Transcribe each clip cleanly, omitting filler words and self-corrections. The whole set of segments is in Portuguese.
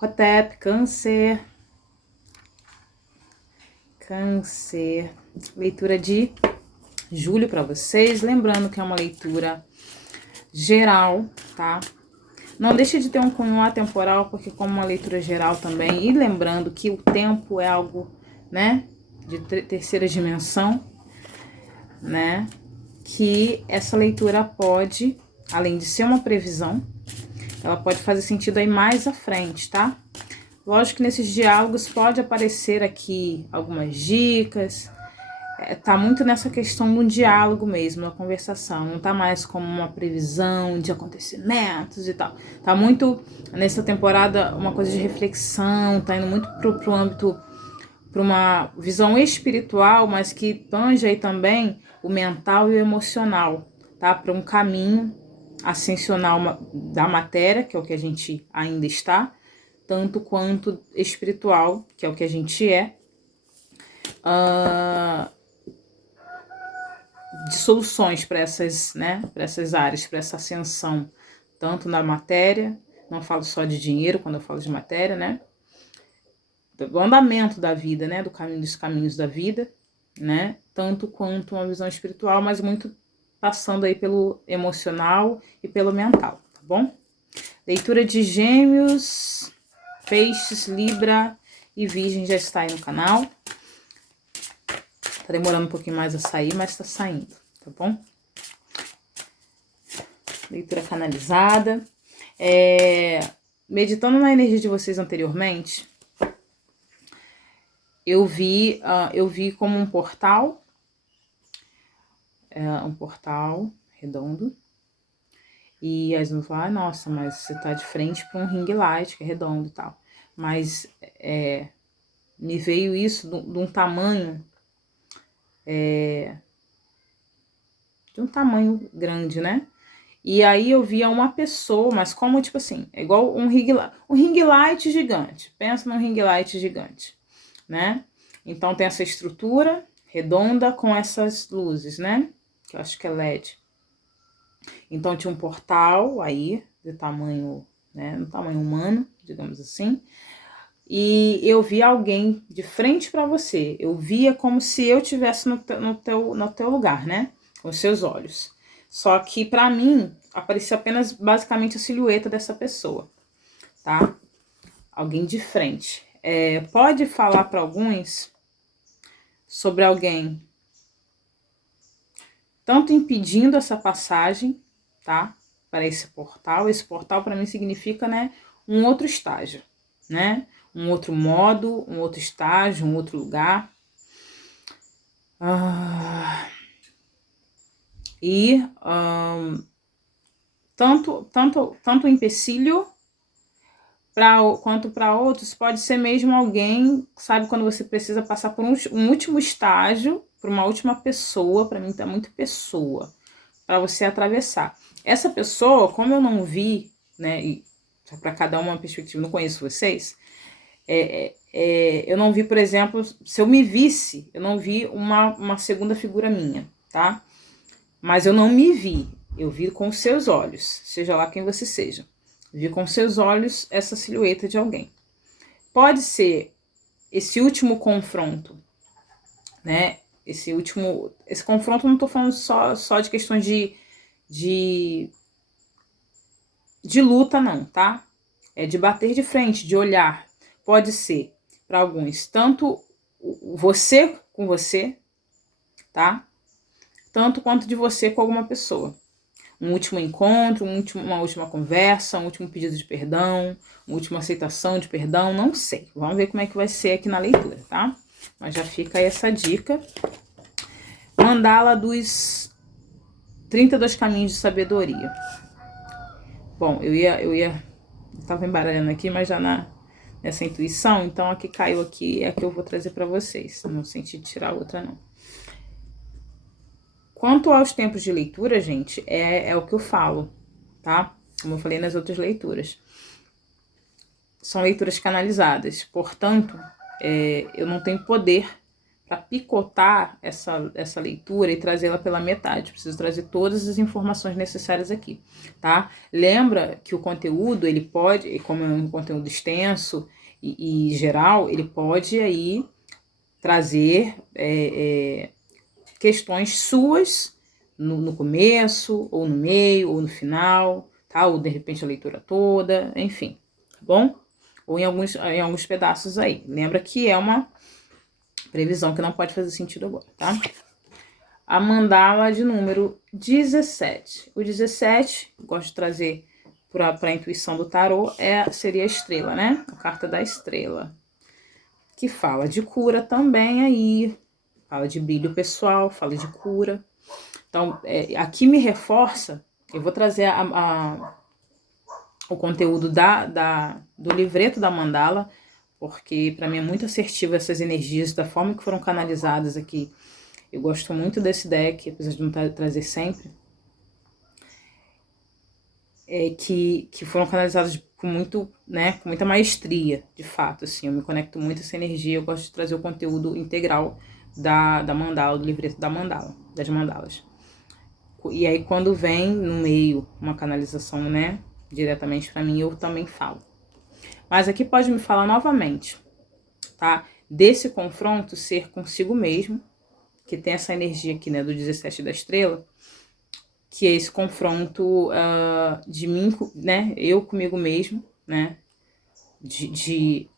Hotep, Câncer. Câncer. Leitura de julho para vocês. Lembrando que é uma leitura geral, tá? Não deixa de ter um cunho atemporal, porque como uma leitura geral também. E lembrando que o tempo é algo, né? De terceira dimensão, né? Que essa leitura pode, além de ser uma previsão, ela pode fazer sentido aí mais à frente, tá? Lógico que nesses diálogos pode aparecer aqui algumas dicas. Tá muito nessa questão do diálogo mesmo, da conversação. Não tá mais como uma previsão de acontecimentos e tal. Tá muito, nessa temporada, uma coisa de reflexão. Tá indo muito pro âmbito, para uma visão espiritual, mas que tange aí também o mental e o emocional, tá? Para um caminho ascensional da matéria, que é o que a gente ainda está, tanto quanto espiritual, que é o que a gente é, de soluções para essas, né, para essas áreas, para essa ascensão, tanto na matéria, não falo só de dinheiro quando eu falo de matéria, né, do andamento da vida, né, do caminho dos caminhos da vida, né, tanto quanto uma visão espiritual, mas muito passando aí pelo emocional e pelo mental, tá bom? Leitura de Gêmeos, Peixes, Libra e Virgem já está aí no canal. Tá demorando um pouquinho mais a sair, mas tá saindo, tá bom? Leitura canalizada. Meditando na energia de vocês anteriormente, eu vi como um portal redondo. E as vão falar, nossa, mas você tá de frente para um ring light que é redondo e tal. Mas me veio isso de um tamanho grande, né? E aí eu via uma pessoa, mas como, tipo assim, é igual um ring light gigante. Pensa num ring light gigante, né? Então tem essa estrutura redonda com essas luzes, né? Que eu acho que é LED. Então tinha um portal aí, de tamanho, né? No tamanho humano, digamos assim. E eu via alguém de frente para você. Eu via como se eu estivesse no teu lugar, né? Com os seus olhos. Só que para mim aparecia apenas basicamente a silhueta dessa pessoa, tá? Alguém de frente. Pode falar para alguns sobre alguém tanto impedindo essa passagem, tá? Para esse portal. Esse portal para mim significa, né? Um outro estágio, né? Um outro modo, um outro estágio, um outro lugar. Tanto o empecilho quanto para outros pode ser mesmo alguém, sabe, quando você precisa passar por um último estágio, por uma última pessoa, para mim tá muito pessoa, para você atravessar. Essa pessoa, como eu não vi, né, e para cada uma perspectiva, não conheço vocês, eu não vi, por exemplo, se eu me visse, eu não vi uma segunda figura minha, tá? Mas eu não me vi, eu vi com os seus olhos, seja lá quem você seja. Vi com seus olhos essa silhueta de alguém. Pode ser esse último confronto, né? Esse confronto, não tô falando só de questões de luta, não, tá? É de bater de frente, de olhar. Pode ser, para alguns, tanto você com você, tá? Tanto quanto de você com alguma pessoa. Um último encontro, uma última conversa, um último pedido de perdão, uma última aceitação de perdão, não sei. Vamos ver como é que vai ser aqui na leitura, tá? Mas já fica aí essa dica. Mandala dos 32 caminhos de sabedoria. Bom, eu tava embaralhando aqui, mas já nessa intuição, então a que caiu aqui é a que eu vou trazer para vocês. Não senti tirar outra, não. Quanto aos tempos de leitura, gente, é o que eu falo, tá? Como eu falei nas outras leituras. São leituras canalizadas, portanto, eu não tenho poder para picotar essa leitura e trazê-la pela metade. Preciso trazer todas as informações necessárias aqui, tá? Lembra que o conteúdo, ele pode, como é um conteúdo extenso e geral, ele pode aí trazer questões suas no começo, ou no meio, ou no final, tá? Ou de repente a leitura toda, enfim, tá bom? Ou em alguns pedaços aí. Lembra que é uma previsão que não pode fazer sentido agora, tá? A mandala de número 17. O 17, gosto de trazer para a intuição do tarô, seria a estrela, né? A carta da estrela. Que fala de cura também aí. Fala de brilho pessoal, fala de cura. Então, aqui me reforça, eu vou trazer o conteúdo do livreto da mandala, porque para mim é muito assertivo essas energias, da forma que foram canalizadas aqui. Eu gosto muito desse deck, apesar de não trazer sempre. Que foram canalizadas com muita maestria, de fato, assim. Eu me conecto muito a essa energia, eu gosto de trazer o conteúdo integral da mandala, do livreto da mandala, das mandalas. E aí, quando vem no meio uma canalização, né, diretamente para mim, eu também falo. Mas aqui pode me falar novamente, tá? Desse confronto ser consigo mesmo, que tem essa energia aqui, né, do 17 da estrela, que é esse confronto de mim, né, eu comigo mesmo, né, de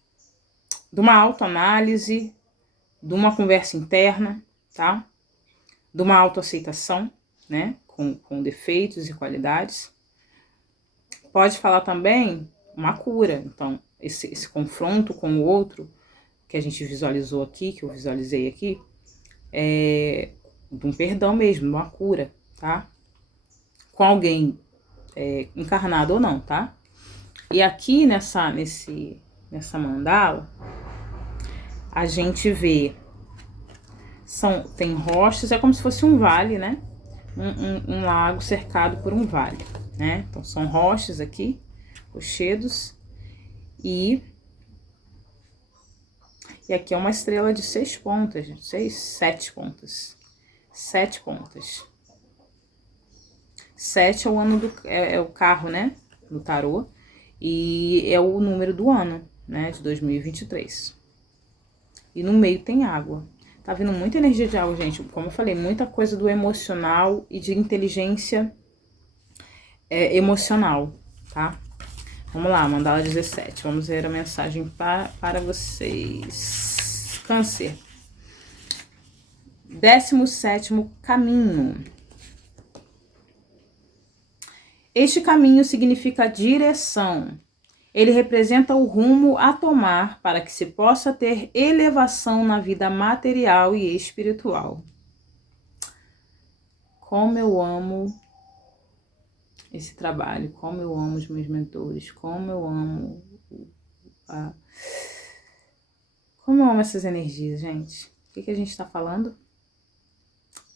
uma autoanálise, de uma conversa interna, tá? De uma autoaceitação, né, com defeitos e qualidades. Pode falar também uma cura, então, esse confronto com o outro, que a gente visualizou aqui, que eu visualizei aqui, de um perdão mesmo, de uma cura, tá? Com alguém encarnado ou não, tá? E aqui nessa mandala, a gente vê, tem rochas, é como se fosse um vale, né? Um lago cercado por um vale, né? Então, são rochas aqui, rochedos, e aqui é uma estrela de 6 pontas, 7 pontas. 7 pontas. 7 é o ano é o carro, né? Do tarô. E é o número do ano, né? De 2023. E no meio tem água. Tá vindo muita energia de água, gente. Como eu falei, muita coisa do emocional e de inteligência emocional, tá? Vamos lá, mandala 17. Vamos ver a mensagem para vocês. Câncer. 17º caminho. Este caminho significa direção. Ele representa o rumo a tomar para que se possa ter elevação na vida material e espiritual. Como eu amo esse trabalho, como eu amo os meus mentores, como eu amo essas energias, gente. O que a gente está falando?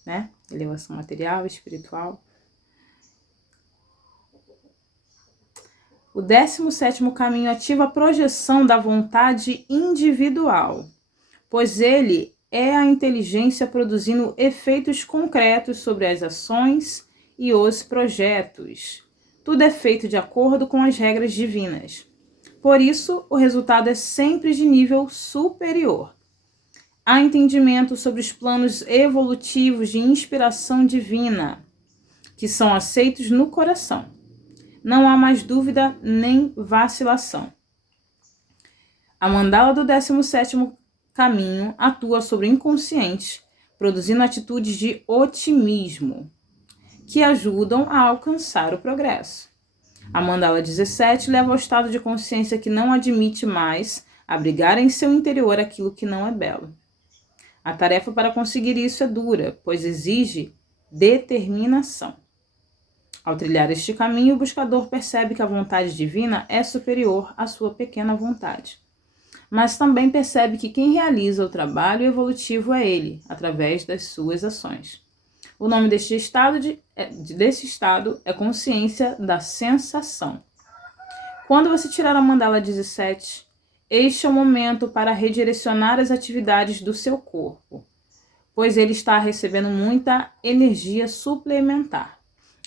Né? Elevação material, espiritual. O 17º caminho ativa a projeção da vontade individual, pois ele é a inteligência produzindo efeitos concretos sobre as ações e os projetos. Tudo é feito de acordo com as regras divinas. Por isso, o resultado é sempre de nível superior. Há entendimento sobre os planos evolutivos de inspiração divina, que são aceitos no coração. Não há mais dúvida nem vacilação. A mandala do 17º caminho atua sobre o inconsciente, produzindo atitudes de otimismo, que ajudam a alcançar o progresso. A mandala 17 leva ao estado de consciência que não admite mais abrigar em seu interior aquilo que não é belo. A tarefa para conseguir isso é dura, pois exige determinação. Ao trilhar este caminho, o buscador percebe que a vontade divina é superior à sua pequena vontade. Mas também percebe que quem realiza o trabalho evolutivo é ele, através das suas ações. O nome desse estado é consciência da sensação. Quando você tirar a mandala 17 Este é o momento para redirecionar as atividades do seu corpo, pois ele está recebendo muita energia suplementar.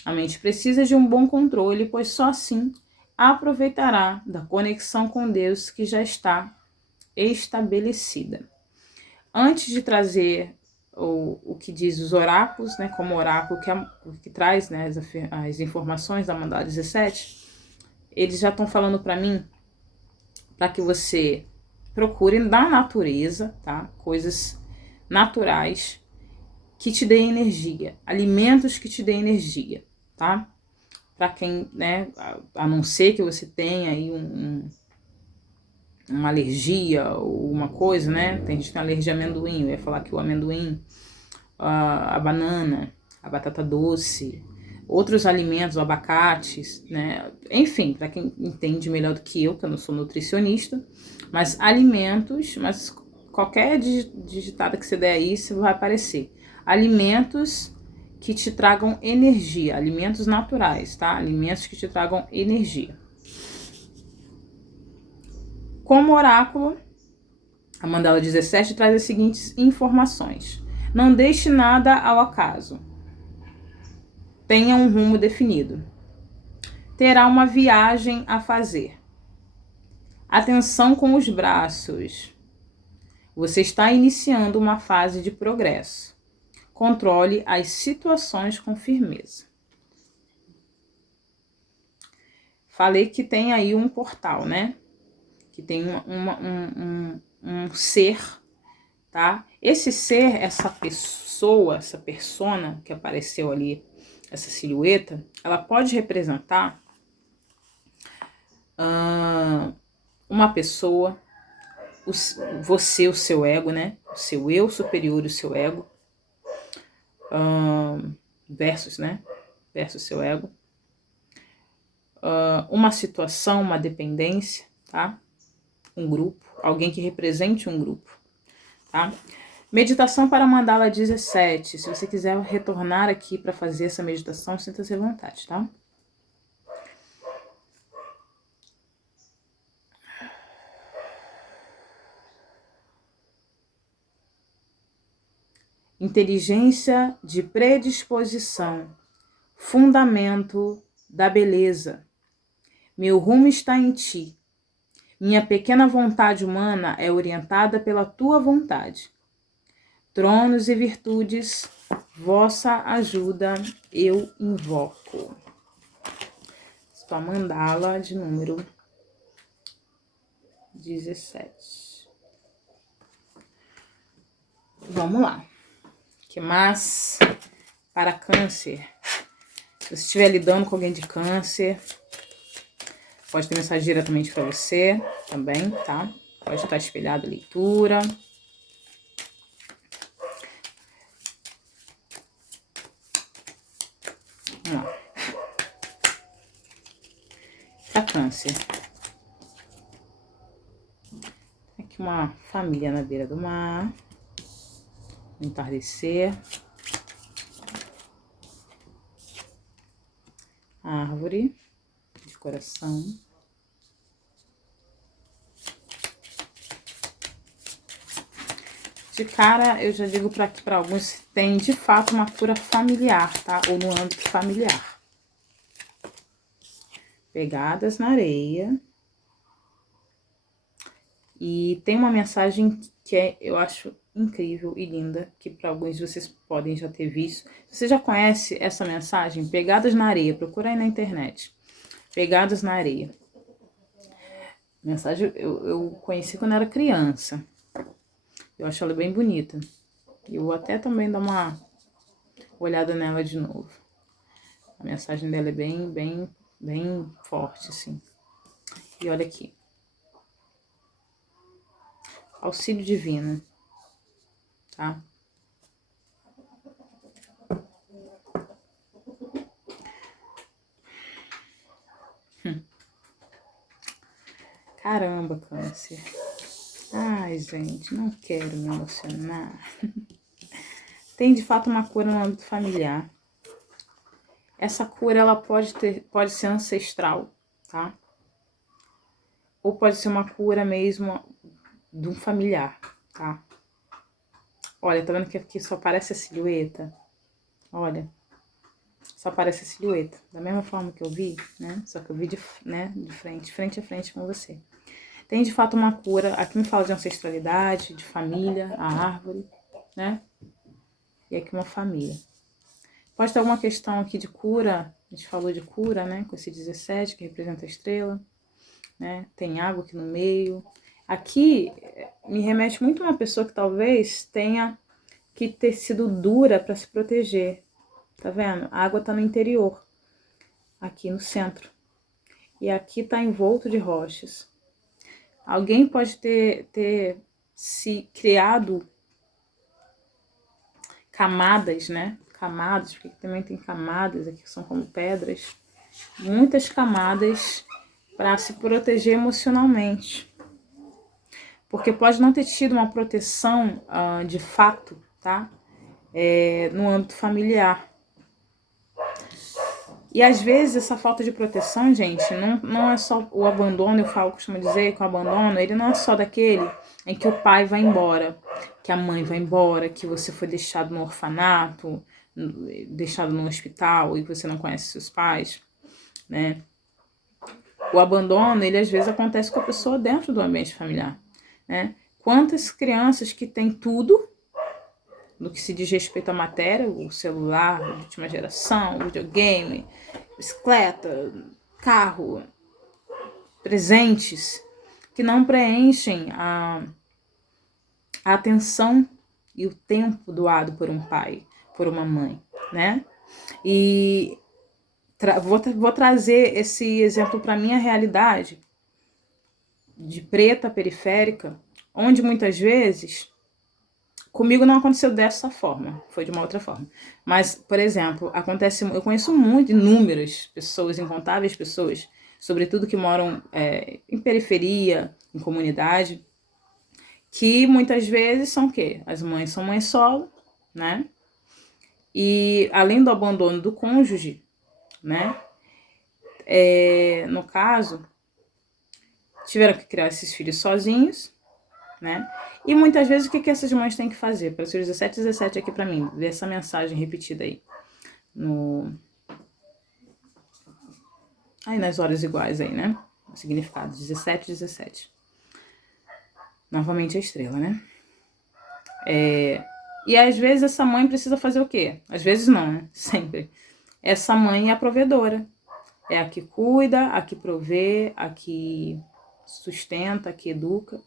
A mente precisa de um bom controle, pois só assim aproveitará da conexão com Deus que já está estabelecida. Antes de trazer o que diz os oráculos, né, como oráculo que traz, né, as informações da mandala 17, eles já estão falando para mim para que você procure na natureza, tá? Coisas naturais que te deem energia, alimentos que te deem energia, tá? Para quem, né, a não ser que você tenha aí uma alergia ou uma coisa, né? Tem gente que tem alergia a amendoim, eu ia falar que o amendoim, a banana, a batata doce, outros alimentos, o abacates, né? Enfim, para quem entende melhor do que eu não sou nutricionista, mas alimentos, mas qualquer digitada que você der aí, isso vai aparecer. Alimentos que te tragam energia, alimentos naturais, tá? Alimentos que te tragam energia. Como oráculo, a mandala 17 traz as seguintes informações. Não deixe nada ao acaso. Tenha um rumo definido. Terá uma viagem a fazer. Atenção com os braços. Você está iniciando uma fase de progresso. Controle as situações com firmeza. Falei que tem aí um portal, né? Que tem um ser, tá? Esse ser, essa pessoa, essa persona que apareceu ali, essa silhueta, ela pode representar uma pessoa, você, o seu ego, né? O seu eu superior, o seu ego, versus, né? Versus seu ego. Uma situação, uma dependência, tá? Um grupo, alguém que represente um grupo, tá? Meditação para mandala 17. Se você quiser retornar aqui para fazer essa meditação, sinta-se à vontade, tá? Inteligência de predisposição, fundamento da beleza. Meu rumo está em ti. Minha pequena vontade humana é orientada pela tua vontade. Tronos e virtudes, vossa ajuda eu invoco. Sua mandala de número 17. Vamos lá. O que mais? Para câncer. Se você estiver lidando com alguém de câncer, pode ter mensagem diretamente para você também, tá? Pode estar espelhado a leitura. Vamos lá. Para câncer. Aqui uma família na beira do mar. Entardecer. Árvore de coração. De cara, eu já digo para alguns, tem de fato uma cura familiar, tá? Ou no âmbito familiar. Pegadas na areia. E tem uma mensagem que eu acho incrível e linda, que para alguns de vocês podem já ter visto. Você já conhece essa mensagem? Pegadas na areia, procura aí na internet. Pegadas na areia. Mensagem eu conheci quando era criança. Eu acho ela bem bonita. Eu vou até também dar uma olhada nela de novo. A mensagem dela é bem forte, assim. E olha aqui. Auxílio divino, tá? Caramba, câncer. Ai, gente, não quero me emocionar. Tem de fato uma cura no âmbito familiar. Essa cura ela pode ser ancestral, tá? ou pode ser uma cura mesmo de um familiar, tá? Olha, tá vendo que aqui só aparece a silhueta? Olha, só aparece a silhueta. Da mesma forma que eu vi, né? Só que eu vi de frente a frente com você. Tem de fato uma cura. Aqui me fala de ancestralidade, de família, a árvore, né? E aqui uma família. Pode ter alguma questão aqui de cura. A gente falou de cura, né? Com esse 17 que representa a estrela, né? Tem água aqui no meio. Aqui me remete muito a uma pessoa que talvez tenha que ter sido dura para se proteger. Tá vendo? A água tá no interior, aqui no centro. E aqui tá envolto de rochas. Alguém pode ter se criado camadas, né? Camadas, porque também tem camadas aqui que são como pedras. Muitas camadas para se proteger emocionalmente. Porque pode não ter tido uma proteção de fato, tá? No âmbito familiar. E às vezes essa falta de proteção, gente, não é só o abandono, costumo dizer que o abandono, ele não é só daquele em que o pai vai embora, que a mãe vai embora, que você foi deixado no orfanato, deixado no hospital e você não conhece seus pais, né? O abandono, ele às vezes acontece com a pessoa dentro do ambiente familiar, né? Quantas crianças que têm tudo, no que se diz respeito à matéria, o celular de última geração, videogame, bicicleta, carro, presentes, que não preenchem a atenção e o tempo doado por um pai, por uma mãe, né? E vou trazer esse exemplo para minha realidade de preta periférica, onde muitas vezes comigo não aconteceu dessa forma, foi de uma outra forma. Mas, por exemplo, eu conheço inúmeras pessoas, incontáveis pessoas, sobretudo que moram em periferia, em comunidade, que muitas vezes são o quê? As mães são mães solo, né? E além do abandono do cônjuge, né? No caso, tiveram que criar esses filhos sozinhos, né? E muitas vezes o que essas mães têm que fazer? Para os seus 17 aqui para mim, ver essa mensagem repetida aí. Aí nas horas iguais aí, né? O significado, 17. Novamente a estrela, né? E às vezes essa mãe precisa fazer o quê? Às vezes não, né? Sempre. Essa mãe é a provedora. É a que cuida, a que provê, a que sustenta, a que educa.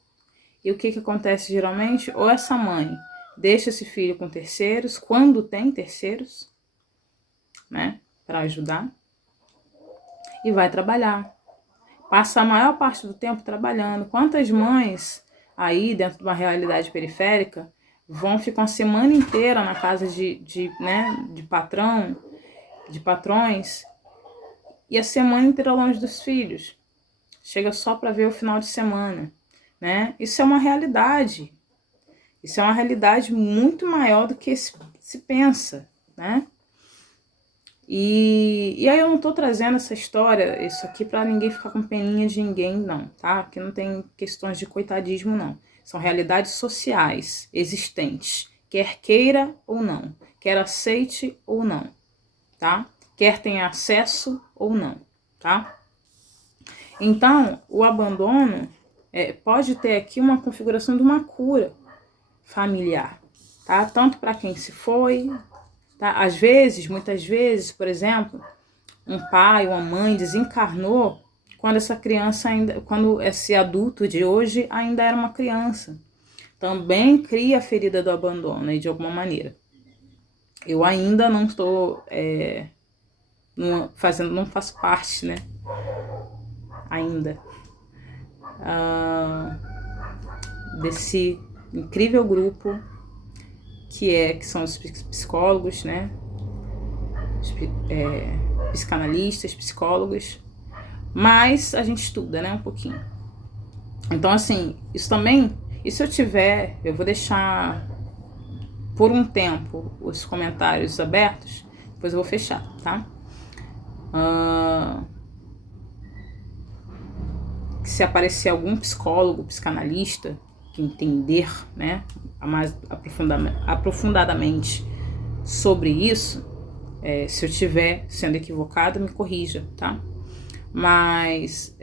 E o que acontece geralmente? Ou essa mãe deixa esse filho com terceiros, quando tem terceiros, né? Para ajudar. E vai trabalhar. Passa a maior parte do tempo trabalhando. Quantas mães aí, dentro de uma realidade periférica, vão ficar uma semana inteira na casa de patrão, de patrões, e a semana inteira longe dos filhos. Chega só para ver o final de semana, né? Isso é uma realidade. Isso é uma realidade muito maior do que se pensa, né? E aí eu não tô trazendo essa história, isso aqui para ninguém ficar com peninha de ninguém, não, tá? Aqui não tem questões de coitadismo, não. São realidades sociais existentes, quer queira ou não, quer aceite ou não, tá? Quer tenha acesso ou não, tá? Então, o abandono pode ter aqui uma configuração de uma cura familiar, tá? Tanto para quem se foi, tá? Às vezes, muitas vezes, por exemplo, um pai ou uma mãe desencarnou quando essa criança quando esse adulto de hoje ainda era uma criança. Também cria a ferida do abandono aí, de alguma maneira. Eu ainda não estou não faço parte, né? Ainda desse incrível grupo que são os psicólogos, né? Psicanalistas, psicólogos, mas a gente estuda, né, um pouquinho. Então, assim, eu vou deixar por um tempo os comentários abertos, depois eu vou fechar, tá? Se se aparecer algum psicólogo, psicanalista, que entender, né, mais aprofundadamente sobre isso, se eu estiver sendo equivocada, me corrija, tá? Mas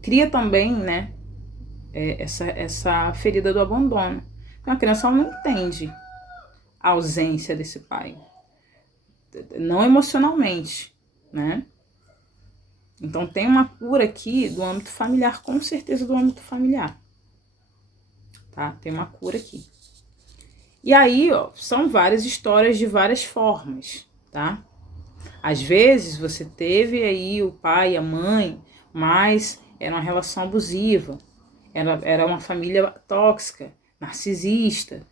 cria também, né, essa ferida do abandono. Então a criança não entende a ausência desse pai, não emocionalmente, né? Então tem uma cura aqui do âmbito familiar, com certeza do âmbito familiar, tá? Tem uma cura aqui. E aí, ó, são várias histórias de várias formas, tá? Às vezes você teve aí o pai e a mãe, mas era uma relação abusiva, era uma família tóxica, narcisista,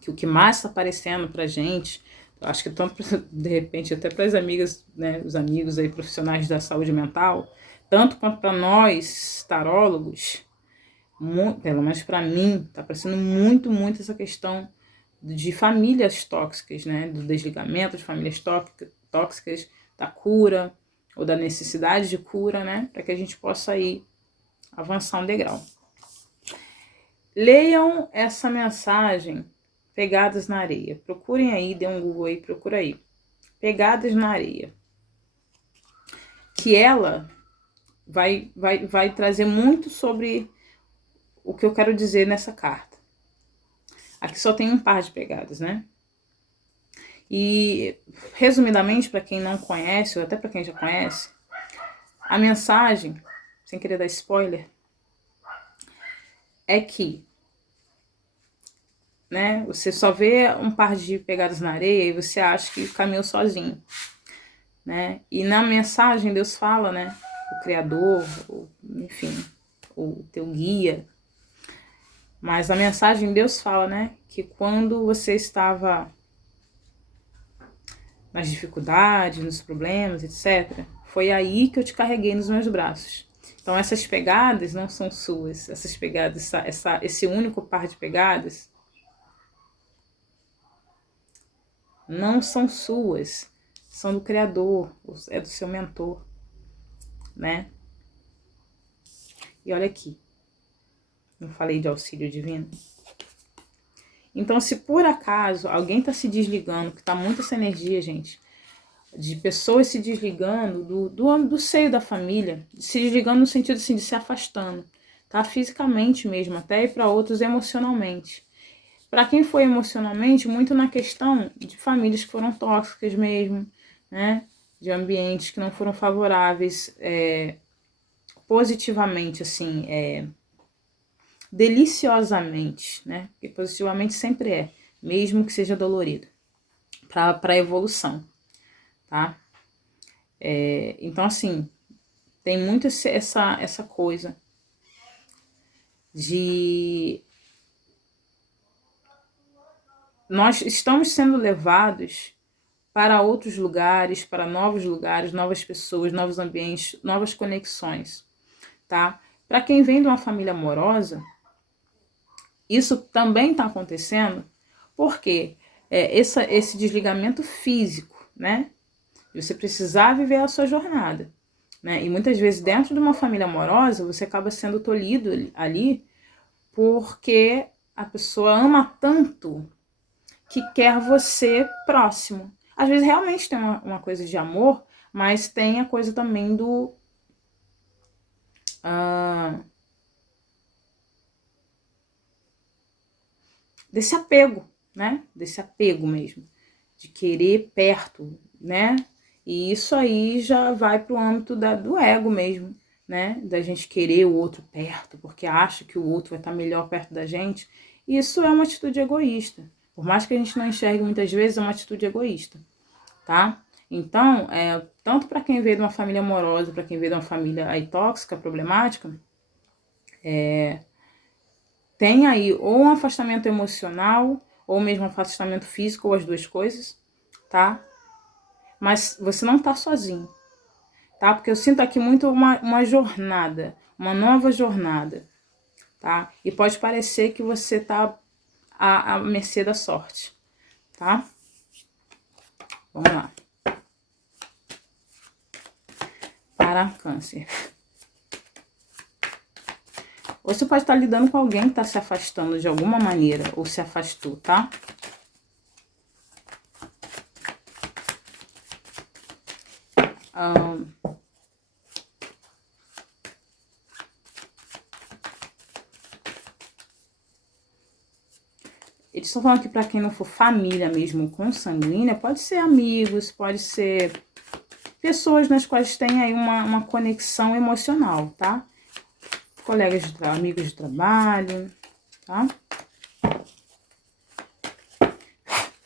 que o que mais está aparecendo pra gente, eu acho que tanto, de repente, até para as amigas, né, os amigos aí profissionais da saúde mental, tanto quanto para nós, tarólogos, pelo menos para mim, tá aparecendo muito essa questão de famílias tóxicas, né, do desligamento de famílias tóxicas, da cura, ou da necessidade de cura, né, para que a gente possa aí avançar um degrau. Leiam essa mensagem, Pegadas na Areia. Procurem aí, dê um Google aí, procura aí. Pegadas na Areia. Que ela vai trazer muito sobre o que eu quero dizer nessa carta. Aqui só tem um par de pegadas, né? E, resumidamente, para quem não conhece, ou até para quem já conhece, a mensagem, sem querer dar spoiler, é que, né, você só vê um par de pegadas na areia e você acha que caminhou sozinho, né? E na mensagem Deus fala, né, o Criador, enfim, o teu guia. Mas a mensagem Deus fala, né, que quando você estava nas dificuldades, nos problemas, etc., foi aí que eu te carreguei nos meus braços. Então essas pegadas não são suas, essas pegadas, esse único par de pegadas não são suas, são do Criador, é do seu mentor, né? E olha aqui, não falei de auxílio divino? Então, se por acaso alguém está se desligando, que está muito essa energia, gente, de pessoas se desligando do seio da família, se desligando no sentido assim, de se afastando, tá? Fisicamente mesmo, até e para outros emocionalmente. Para quem foi emocionalmente, muito na questão de famílias que foram tóxicas mesmo, né? De ambientes que não foram favoráveis positivamente, assim, deliciosamente, né? Porque positivamente sempre é, mesmo que seja dolorido, para a evolução, tá? Então, assim, tem muito essa coisa de nós estamos sendo levados para outros lugares, novas pessoas, novos ambientes, novas conexões, tá? Para quem vem de uma família amorosa, isso também está acontecendo, porque esse desligamento físico, né? Você precisar viver a sua jornada, né? E muitas vezes dentro de uma família amorosa, você acaba sendo tolhido ali porque a pessoa ama tanto que quer você próximo. Às vezes realmente tem uma coisa de amor, mas tem a coisa também do desse apego, né? Desse apego mesmo, de querer perto, né? E isso aí já vai pro âmbito do ego mesmo, né? Da gente querer o outro perto, porque acha que o outro vai estar melhor perto da gente. Isso é uma atitude egoísta. Por mais que a gente não enxergue muitas vezes, é uma atitude egoísta, tá? Então, tanto para quem veio de uma família amorosa, para quem veio de uma família aí tóxica, problemática, tem aí ou um afastamento emocional, ou mesmo um afastamento físico, ou as duas coisas, tá? Mas você não tá sozinho, tá? Porque eu sinto aqui muito uma jornada, uma nova jornada, tá? E pode parecer que você tá à mercê da sorte, tá? Vamos lá. Para Câncer. Ou você pode estar lidando com alguém que está se afastando de alguma maneira, ou se afastou, tá? Eles estão falando que para quem não for família mesmo consanguínea, pode ser amigos, pode ser pessoas nas quais tem aí uma conexão emocional, tá? Colegas de amigos de trabalho, tá?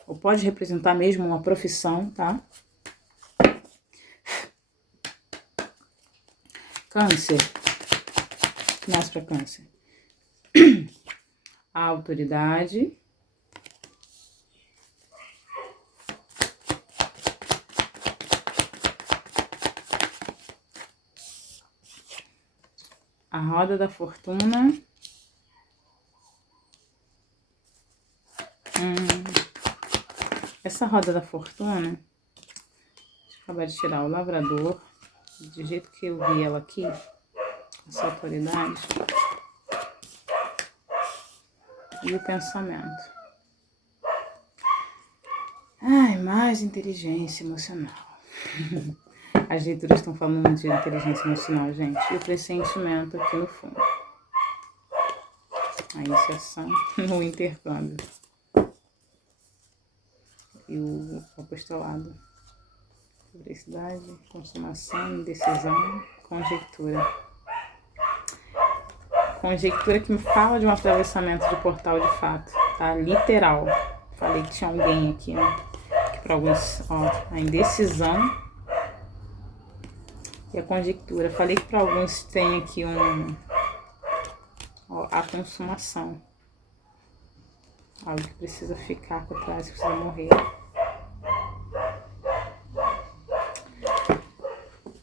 Ou pode representar mesmo uma profissão, tá? Câncer. Nasce para câncer. A autoridade. A roda da fortuna. Essa roda da fortuna, deixa eu acabar de tirar o lavrador, do jeito que eu vi ela aqui, essa autoridade, e o pensamento. Ai, mais inteligência emocional. As leituras estão falando muito de inteligência emocional, gente. E o pressentimento aqui no fundo. A iniciação no intercâmbio. E o apostolado. Felicidade, consumação, indecisão, conjectura. Conjectura que me fala de um atravessamento de portal de fato, tá? Literal. Falei que tinha alguém aqui, né? Que para alguns, ó, a indecisão e a conjectura. Falei que para alguns tem aqui ó, a consumação. Algo que precisa ficar por trás, que precisa morrer.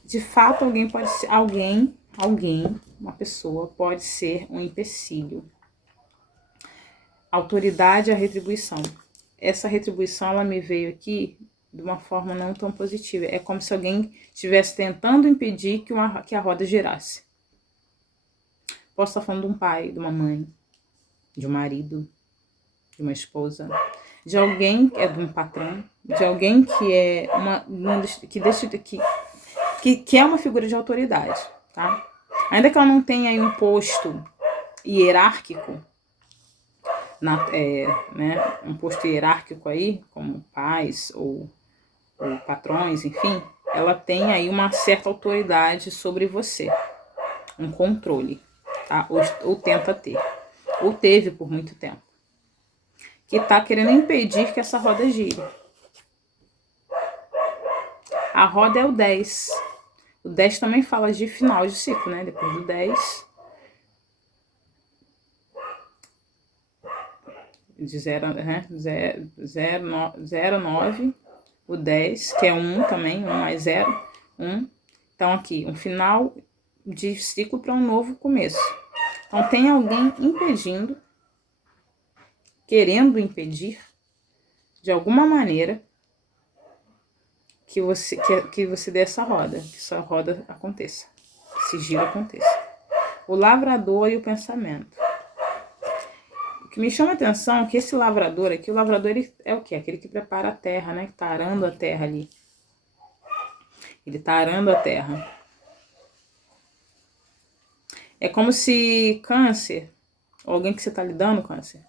De fato, alguém pode ser, uma pessoa pode ser um empecilho. Autoridade é a retribuição. Essa retribuição, ela me veio aqui de uma forma não tão positiva. É como se alguém estivesse tentando impedir que a roda girasse. Posso estar falando de um pai, de uma mãe, de um marido, de uma esposa, de alguém que é de um patrão, de alguém que é que é uma figura de autoridade, tá? Ainda que ela não tenha aí um posto hierárquico, né, um posto hierárquico aí, como pais ou patrões, enfim, ela tem aí uma certa autoridade sobre você, um controle, tá? Ou tenta ter, ou teve por muito tempo, que tá querendo impedir que essa roda gire. A roda é o 10. O 10 também fala de final de ciclo, né? Depois do 10, de 0, né? 0, 9, o 10, que é 1 também, 1 mais 0, 1. Então, aqui, um final de ciclo para um novo começo. Então, tem alguém impedindo, querendo impedir, de alguma maneira, que você dê essa roda, que essa roda aconteça, que esse giro aconteça. O lavrador e o pensamento. O que me chama a atenção é que esse lavrador aqui, o lavrador ele é o quê? Aquele que prepara a terra, né? Que tá arando a terra ali. Ele tá arando a terra. É como se câncer, ou alguém que você tá lidando, câncer,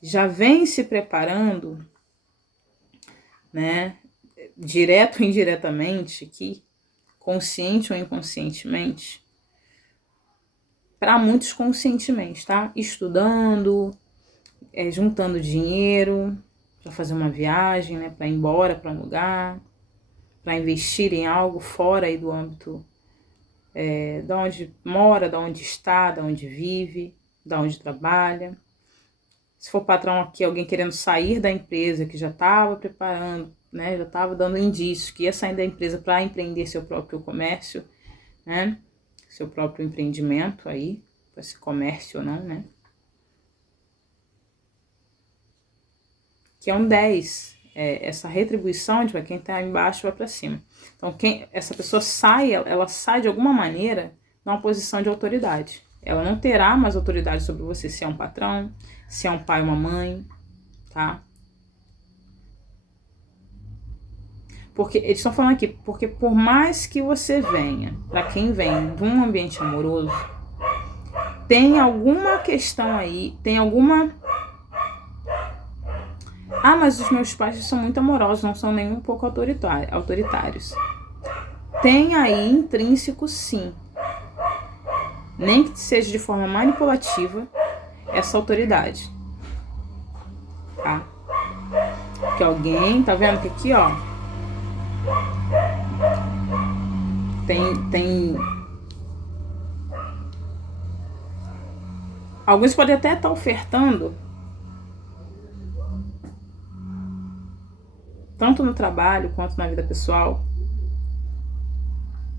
já vem se preparando, né? Direto ou indiretamente aqui, consciente ou inconscientemente, para muitos conscientemente, tá? Estudando, juntando dinheiro para fazer uma viagem, né? Para ir embora para um lugar, para investir em algo fora aí do âmbito da onde mora, da onde está, da onde vive, da onde trabalha. Se for patrão aqui, alguém querendo sair da empresa que já estava preparando, né, já estava dando indícios que ia sair da empresa para empreender seu próprio comércio, né, seu próprio empreendimento aí, esse comércio ou não, né. Que é um 10, essa retribuição de quem está embaixo vai para cima. Então, essa pessoa sai, ela sai de alguma maneira numa posição de autoridade. Ela não terá mais autoridade sobre você se é um patrão, se é um pai ou uma mãe, tá? Porque eles estão falando aqui, porque por mais que você venha, para quem vem de um ambiente amoroso, tem alguma questão aí, tem alguma... Ah, mas os meus pais são muito amorosos, não são nem um pouco autoritários. Tem aí intrínseco, sim. Nem que seja de forma manipulativa, essa autoridade. Tá? Que alguém, tá vendo que aqui, ó, tem... Alguns podem até estar ofertando, tanto no trabalho quanto na vida pessoal.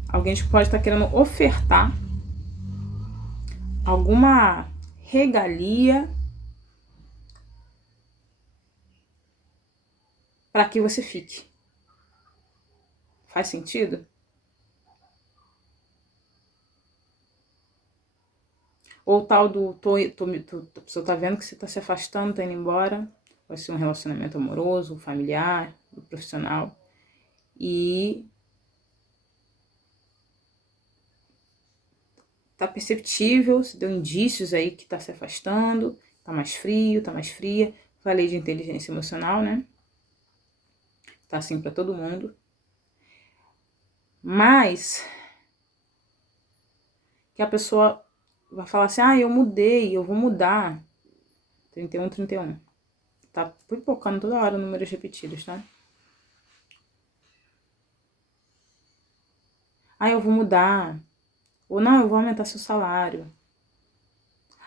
Alguém pode estar querendo ofertar alguma regalia para que você fique. Faz sentido? Ou tal do... A pessoa tá vendo que você tá se afastando, tá indo embora. Vai ser um relacionamento amoroso, familiar, profissional. E tá perceptível, se deu indícios aí que tá se afastando, tá mais frio, tá mais fria. Falei de inteligência emocional, né? Tá assim pra todo mundo. Mas que a pessoa vai falar assim, ah, eu mudei, eu vou mudar. 31, 31. Tá pipocando toda hora números repetidos, tá? Ah, eu vou mudar. Ou não, eu vou aumentar seu salário.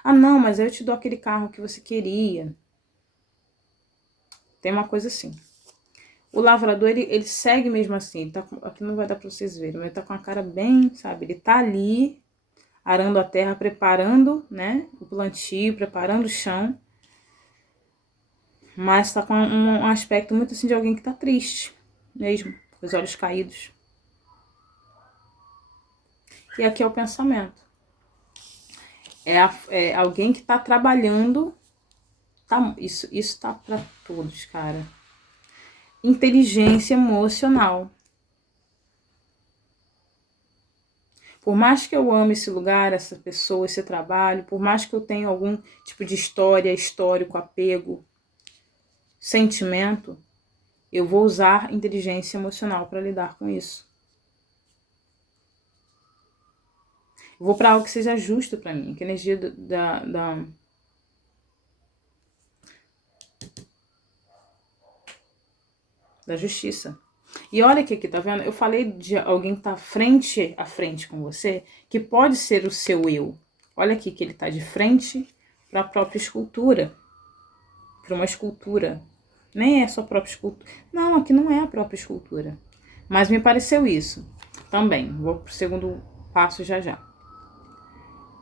Ah, não, mas eu te dou aquele carro que você queria. Tem uma coisa assim. O lavrador, ele segue mesmo assim. Ele tá, aqui não vai dar pra vocês verem, mas ele tá com a cara bem, sabe? Ele tá ali, arando a terra, preparando, né? O plantio, preparando o chão. Mas tá com um aspecto muito assim de alguém que tá triste mesmo. Com os olhos caídos. E aqui é o pensamento. É alguém que tá trabalhando. Tá, isso tá pra todos, cara. Inteligência emocional. Por mais que eu ame esse lugar, essa pessoa, esse trabalho, por mais que eu tenha algum tipo de história, histórico, apego, sentimento, eu vou usar inteligência emocional para lidar com isso. Eu vou para algo que seja justo para mim, que a energia da justiça. E olha que aqui, tá vendo? Eu falei de alguém que tá frente a frente com você, que pode ser o seu eu. Olha aqui que ele tá de frente para a própria escultura. Para uma escultura. Nem é só a própria escultura. Não, aqui não é a própria escultura. Mas me pareceu isso. Também. Vou pro segundo passo já já.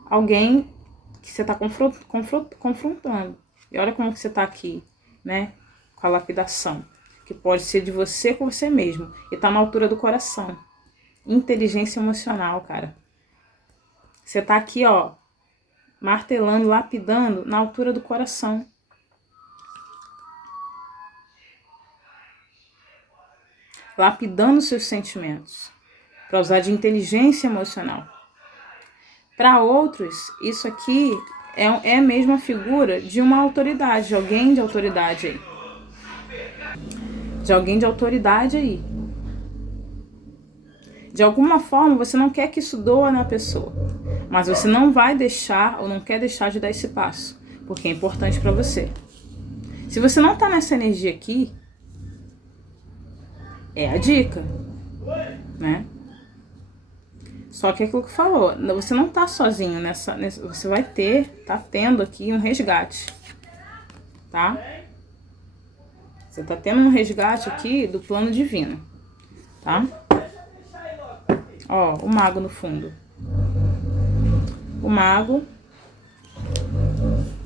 Alguém que você tá confrontando. E olha como que você tá aqui, né? Com a lapidação. Que pode ser de você com você mesmo. E tá na altura do coração. Inteligência emocional, cara. Você tá aqui, ó, martelando, lapidando na altura do coração. Lapidando seus sentimentos. Para usar de inteligência emocional. Para outros, isso aqui é mesmo a figura de uma autoridade, de alguém de autoridade aí. De alguém de autoridade aí. De alguma forma, você não quer que isso doa na pessoa. Mas você não vai deixar, ou não quer deixar de dar esse passo. Porque é importante para você. Se você não tá nessa energia aqui, é a dica, né? Só que é aquilo que falou, você não tá sozinho nessa, você vai tá tendo aqui um resgate, tá? Você tá tendo um resgate aqui do plano divino, tá? Ó, o mago no fundo. O mago,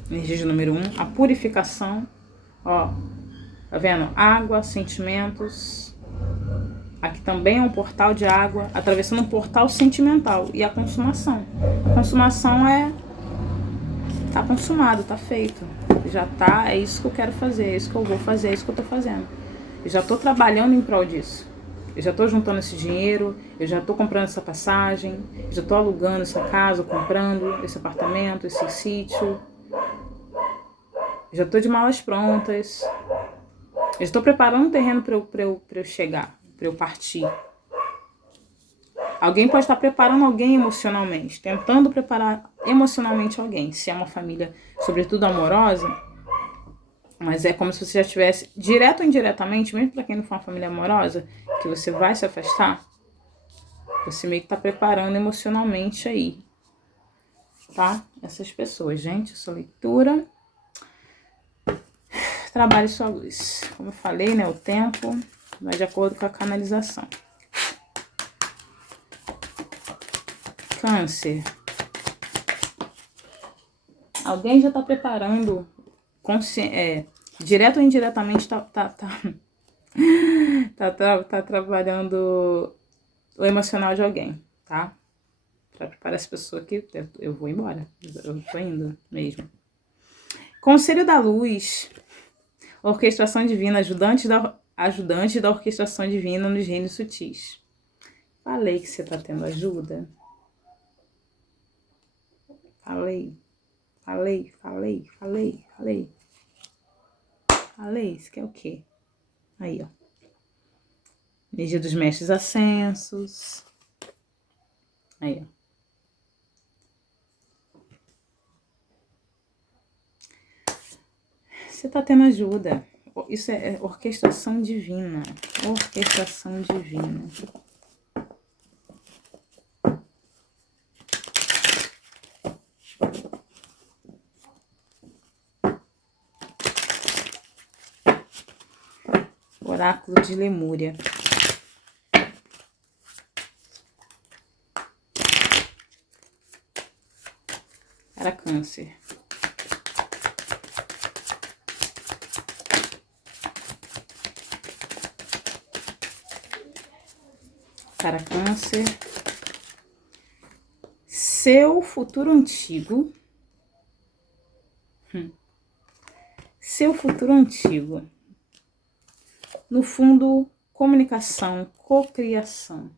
energia de número 1, a purificação, ó, tá vendo? Água, sentimentos, Aqui também é um portal de água, atravessando um portal sentimental. E a consumação. A consumação tá consumado, tá feito. Já tá, é isso que eu quero fazer, é isso que eu vou fazer, é isso que eu tô fazendo. Eu já tô trabalhando em prol disso. Eu já tô juntando esse dinheiro, eu já tô comprando essa passagem, eu já tô alugando essa casa, comprando esse apartamento, esse sítio. Eu já tô de malas prontas. Eu estou preparando um terreno para eu chegar, para eu partir. Alguém pode estar preparando alguém emocionalmente, tentando preparar emocionalmente alguém. Se é uma família, sobretudo amorosa, mas é como se você já tivesse, direto ou indiretamente, mesmo para quem não for uma família amorosa, que você vai se afastar, você meio que está preparando emocionalmente aí, tá? Essas pessoas, gente, essa leitura. Trabalhe sua luz. Como eu falei, né, o tempo vai de acordo com a canalização. Câncer. Alguém já está preparando, direto ou indiretamente, tá trabalhando o emocional de alguém, tá? Para preparar essa pessoa aqui, eu vou embora. Eu tô indo mesmo. Conselho da luz. Orquestração divina, ajudante da orquestração divina nos reinos sutis. Falei que você tá tendo ajuda. Falei, isso que é o quê? Aí, ó. Energia dos mestres ascensos. Aí, ó. Você tá tendo ajuda. Isso é orquestração divina. Orquestração divina. Oráculo de Lemúria. Para Câncer. Para Câncer. Seu futuro antigo. Seu futuro antigo. No fundo, comunicação, cocriação.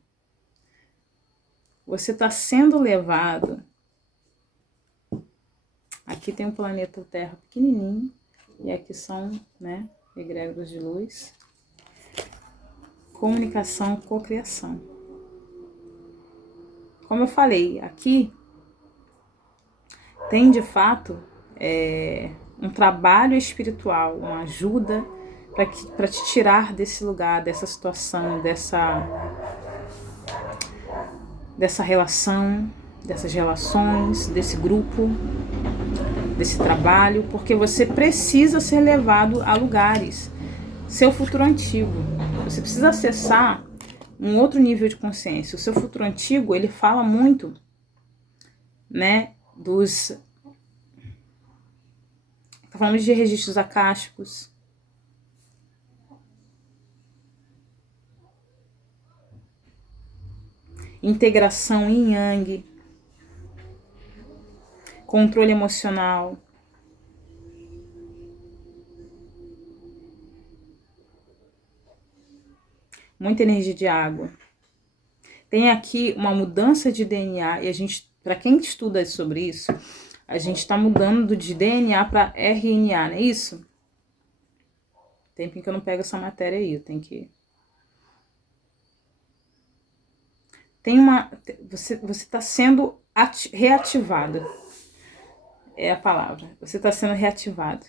Você está sendo levado. Aqui tem um planeta Terra pequenininho. E aqui são, né, egrégoras de luz. Comunicação, cocriação. Como eu falei, aqui tem de fato um trabalho espiritual, uma ajuda para te tirar desse lugar, dessa situação, dessa relação, dessas relações, desse grupo, desse trabalho, porque você precisa ser levado a lugares. Seu futuro antigo, você precisa acessar um outro nível de consciência. O seu futuro antigo, ele fala muito, né, tá falando de registros acásticos, integração yin yang, controle emocional, muita energia de água. Tem aqui uma mudança de DNA e a gente, para quem estuda sobre isso, a gente está mudando de DNA para RNA, não é isso? Tem que eu não pego essa matéria aí, eu tenho que... Você está sendo reativado. É a palavra. Você está sendo reativado.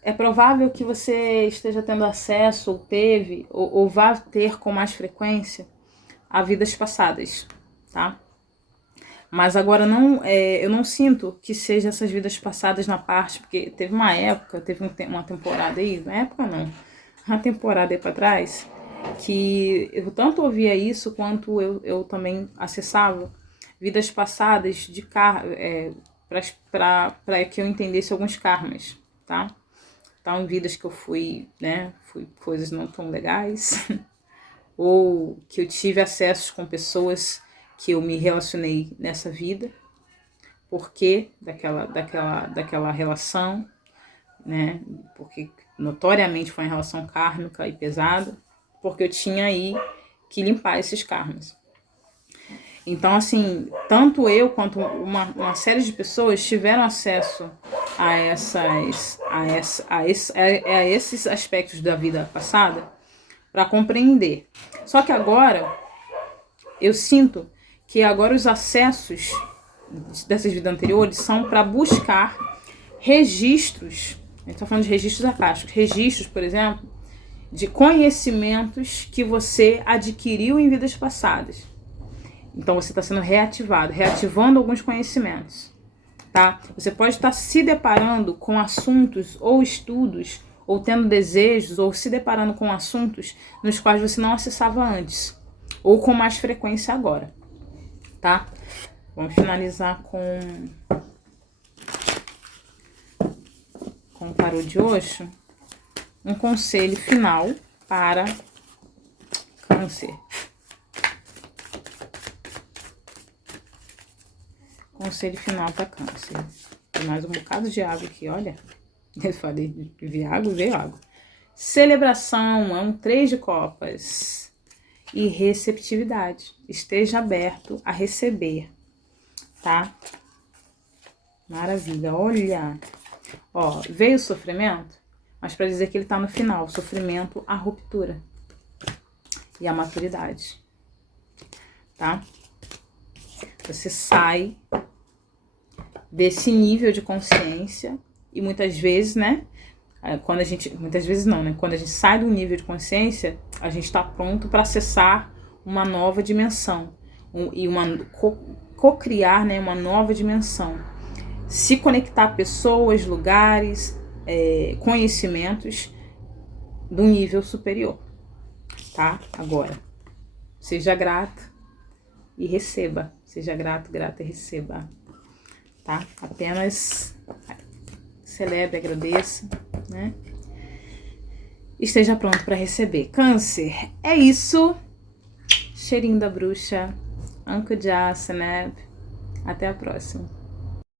É provável que você esteja tendo acesso, ou teve, ou vá ter com mais frequência a vidas passadas, tá? Mas agora eu não sinto que seja essas vidas passadas na parte, porque teve uma época, uma temporada aí, na época não, uma temporada aí pra trás, que eu tanto ouvia isso, quanto eu também acessava vidas passadas para que eu entendesse alguns karmas, tá? Então, em vidas que eu fui, né, fui coisas não tão legais, ou que eu tive acessos com pessoas que eu me relacionei nessa vida, porque daquela relação, né, porque notoriamente foi uma relação kármica e pesada, porque eu tinha aí que limpar esses karmas. Então, assim, tanto eu quanto uma série de pessoas tiveram acesso a esses aspectos da vida passada para compreender. Só que agora, eu sinto que agora os acessos dessas vidas anteriores são para buscar registros, a gente está falando de registros acásticos, registros, por exemplo, de conhecimentos que você adquiriu em vidas passadas. Então você está sendo reativando alguns conhecimentos, tá? Você pode estar se deparando com assuntos ou estudos, ou tendo desejos, ou se deparando com assuntos nos quais você não acessava antes, ou com mais frequência agora, tá? Vamos finalizar com o tarô de Osho, um conselho final para Câncer. Conselho final para Câncer. Tem mais um bocado de água aqui, olha. Eu falei de água, veio água. Celebração, é um 3 de copas. E receptividade. Esteja aberto a receber, tá? Maravilha, olha. Ó, veio o sofrimento, mas para dizer que ele tá no final. Sofrimento, a ruptura. E a maturidade. Tá? Você sai desse nível de consciência e muitas vezes, né? Muitas vezes não, né? Quando a gente sai do nível de consciência, a gente está pronto para acessar uma nova dimensão e co-criar, né, uma nova dimensão. Se conectar a pessoas, lugares, conhecimentos do nível superior, tá? Agora, seja grato e receba. Seja grato, grata e receba, tá? Apenas celebre, agradeça, né? Esteja pronto para receber. Câncer, é isso. Cheirinho da bruxa. Anko Jasaneb. Até a próxima.